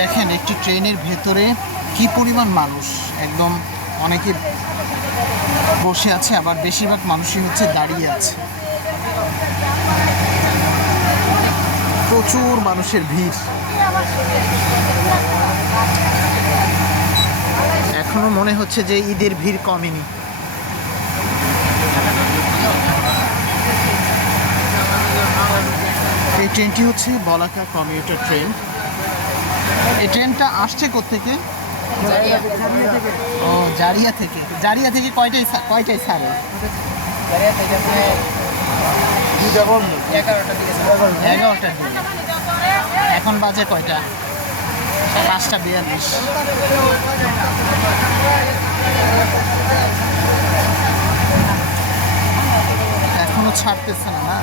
দেখেন একটি ট্রেনের ভেতরে কি পরিমাণ মানুষ, একদম অনেকে বসে আছে, আবার বেশিরভাগ মানুষই হচ্ছে দাঁড়িয়ে আছে। প্রচুর মানুষের ভিড়। এখনো মনে হচ্ছে যে ঈদের ভিড় কমেনি। এই ট্রেনটি হচ্ছে বলাকা কমিউটার ট্রেন। এই ট্রেনটা আসছে কোত্থেকে? ও, জারিয়া থেকে। জারিয়া থেকে কয়টায় কয়টায় ছাড়ে? জারিয়া থেকে 11টার দিকে। 11টার দিকে। এখন বাজে কয়টা? 5:42। এখনো ছাড়তেছে না, না?